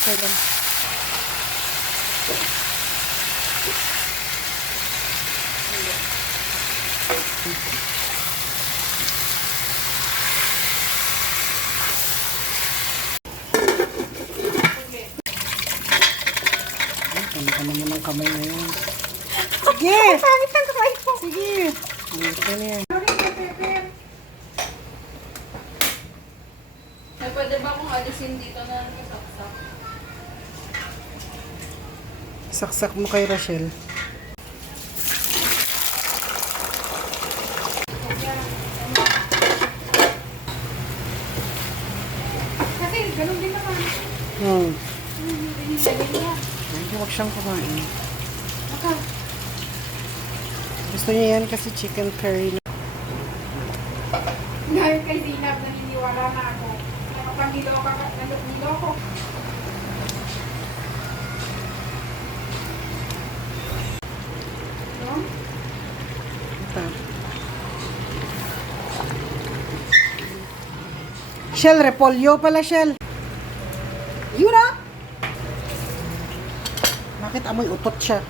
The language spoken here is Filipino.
Okay lang. Ano naman ang kamay na yan? Sige! Pangit ang kamay ko. Sige! Ito na yan. Pwede ba akong alisin dito na kasaksak? Saksak mo kay Rachel. Kasi ganun din naman. Ay, huwag siyang kumain. Baka. Gusto niya yan kasi chicken curry na. Dahil kay Zinab, naniniwala na ako. Kapag niloko. No? Ito. Shell, repolyo pala, Shell. Yun na! Bakit amoy utot siya?